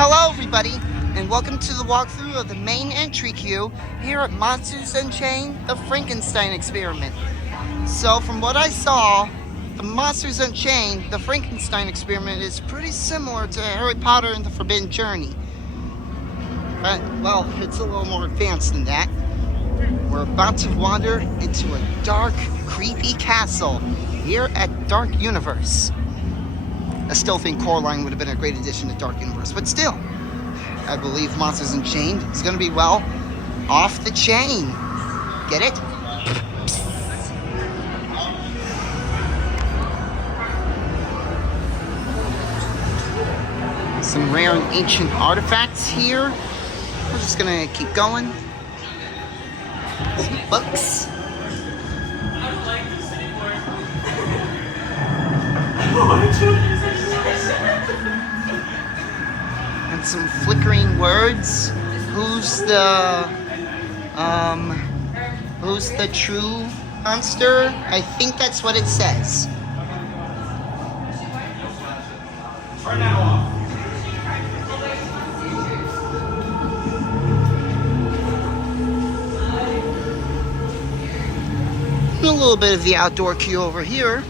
Hello everybody, and welcome to the walkthrough of the main entry queue here at Monsters Unchained, the Frankenstein experiment. So from what I saw, the Monsters Unchained, the Frankenstein experiment is pretty similar to Harry Potter and the Forbidden Journey. But, well, it's a little more advanced than that. We're about to wander into a dark, creepy castle here at Dark Universe. I still think Coraline would have been a great addition to Dark Universe, but still, I believe Monsters Unchained is going to be, well, off the chain. Get it? Some rare and ancient artifacts here. We're just going to keep going. Some books. And some flickering words. Who's the true monster? I think that's what it says. A little bit of the outdoor queue over here.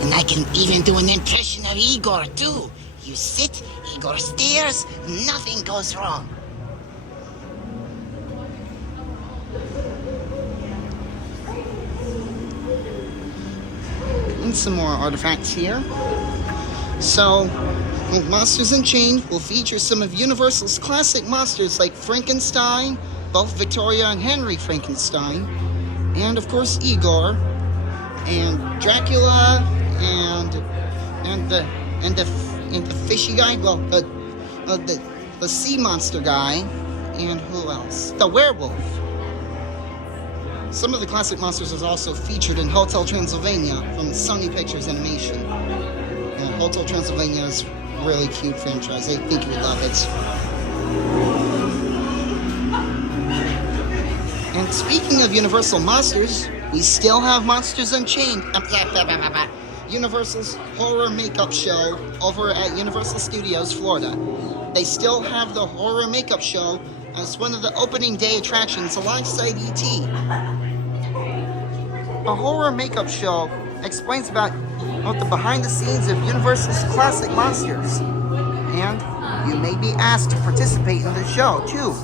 And I can even do an impression of Ygor, too. You sit, Ygor stares, nothing goes wrong. And some more artifacts here. So, Monsters Unchained will feature some of Universal's classic monsters like Frankenstein, both Victoria and Henry Frankenstein, and of course Ygor, and Dracula, and the fishy guy, well, the sea monster guy, and who else? The werewolf. Some of the classic monsters is also featured in Hotel Transylvania from Sony Pictures Animation. And Hotel Transylvania is a really cute franchise. I think you would love it. And speaking of Universal monsters, we still have Monsters Unchained. Universal's horror makeup show over at Universal Studios, Florida. They still have the horror makeup show as one of the opening day attractions alongside E.T. A horror makeup show explains about the behind the scenes of Universal's classic monsters. And you may be asked to participate in the show too.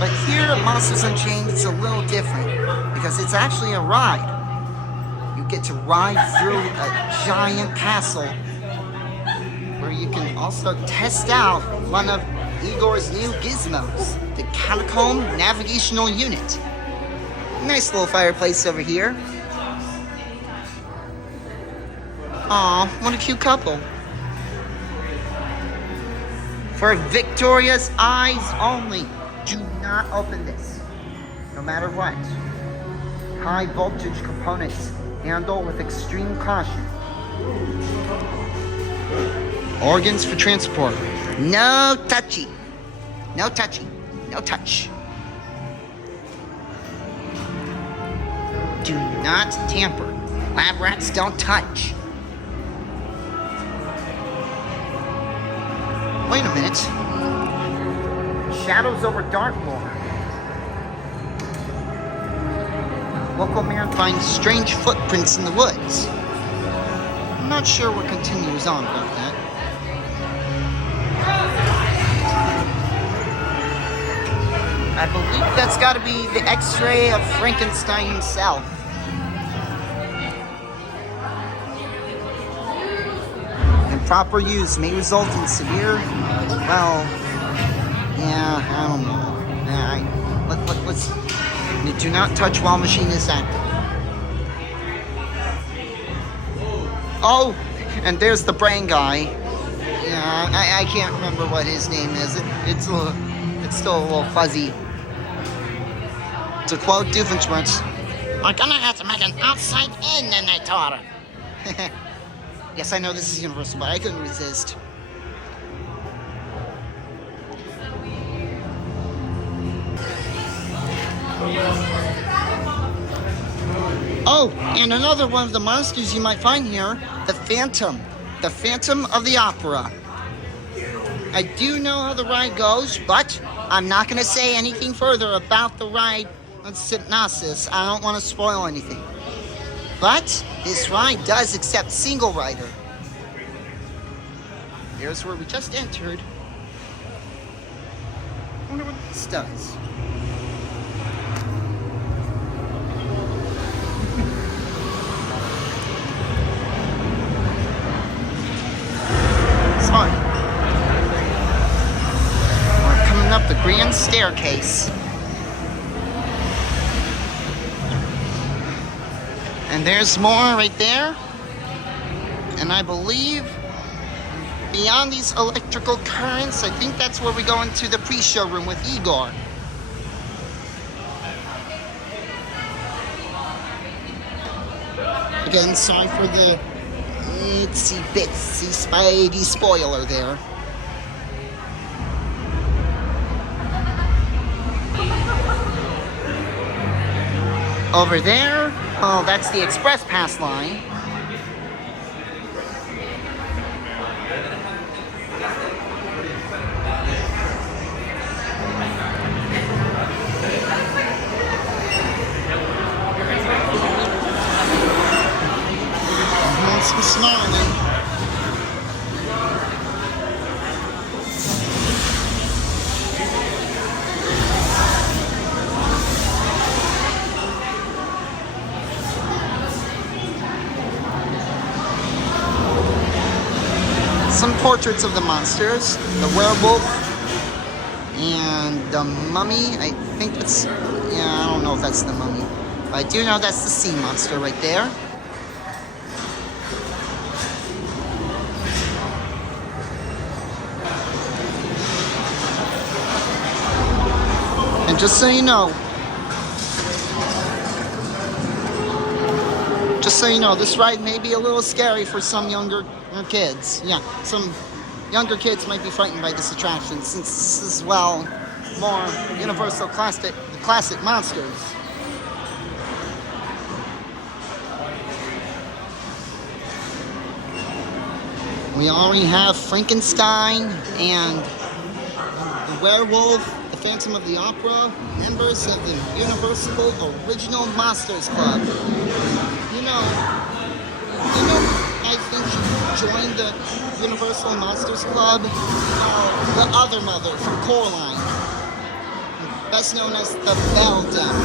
But here at Monsters Unchained, it's a little different because it's actually a ride. You get to ride through a giant castle where you can also test out one of Ygor's new gizmos, the Catacomb Navigation Unit. Nice little fireplace over here. Aw, what a cute couple. For Victoria's eyes only, do not open this, no matter what. High voltage components handle with extreme caution. Organs for transport. No touchy. No touchy. No touch. Do not tamper. Lab rats don't touch. Wait a minute. Shadows over Dartmoor. Local man finds strange footprints in the woods. I'm not sure what continues on about that. I believe that's got to be the X-ray of Frankenstein himself. Improper use may result in severe, well, yeah, I don't know. Let's do not touch while machine is active. Oh, and there's the brain guy. Yeah, I can't remember what his name is. It's still a little fuzzy. To quote Doofenshmirtz, "I'm gonna have to make an outside-in detonator." Yes, I know this is Universal, but I couldn't resist. Oh, and another one of the monsters you might find here, the Phantom. The Phantom of the Opera. I do know how the ride goes, but I'm not going to say anything further about the ride on Hypnosis. I don't want to spoil anything. But this ride does accept single rider. Here's where we just entered. I wonder what this does. Sorry. We're coming up the grand staircase. And there's more right there. And I believe beyond these electrical currents, I think that's where we go into the pre-show room with Ygor. Again, sorry for the itsy bitsy Spidey spoiler there. Over there, oh, that's the Express Pass line. Some snarling. Some portraits of the monsters, the werewolf and the mummy. I think that's, I don't know if that's the mummy, but I do know that's the sea monster right there. And just so you know, this ride may be a little scary for some younger kids. Yeah, some younger kids might be frightened by this attraction since this is, well, more Universal classic monsters. We already have Frankenstein and the werewolf, the Phantom of the Opera, members of the Universal Original Monsters Club. I think you joined the Universal Monsters Club. The other mother from Coraline, best known as the Beldam.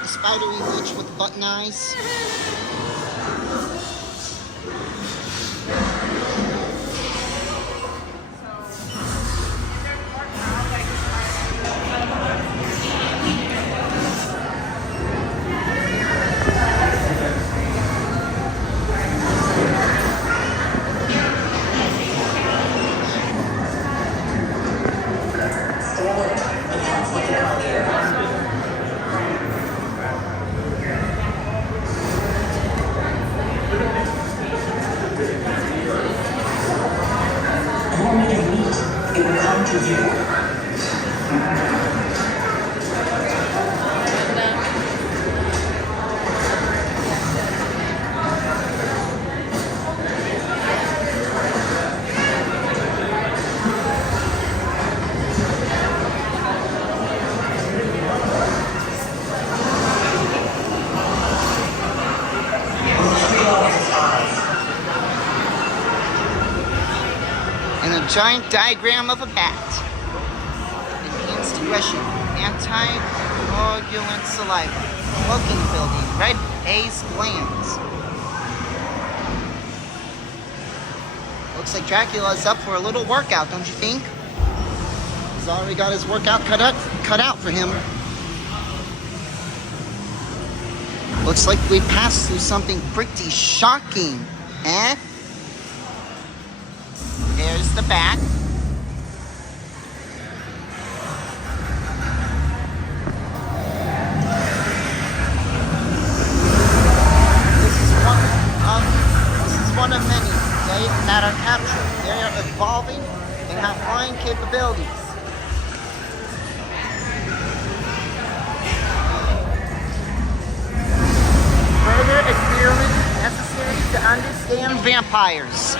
The spidery witch with button eyes. Giant diagram of a bat. Enhanced aggression, anti-coagulant saliva, smoking building, red haze glands. Looks like Dracula's up for a little workout, don't you think? He's already got his workout cut out for him. Looks like we passed through something pretty shocking, eh? There's the bat. This is one of many that are captured. They are evolving and have flying capabilities. and vampires.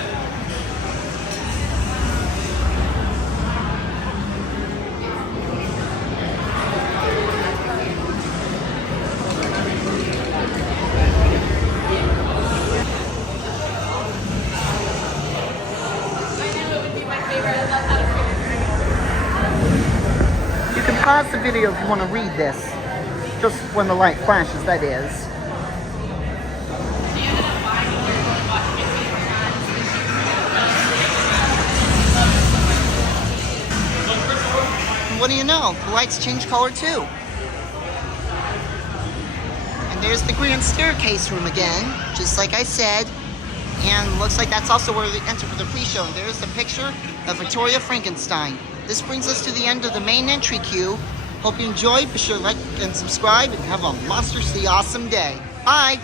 You can pause the video if you want to read this. Just when the light flashes, that is. And what do you know? The lights change color too. And there's the grand staircase room again, just like I said. And looks like that's also where we enter for the pre-show. And there's the picture of Victoria Frankenstein. This brings us to the end of the main entry queue. Hope you enjoyed. Be sure to like and subscribe and have a monstrously awesome day. Bye!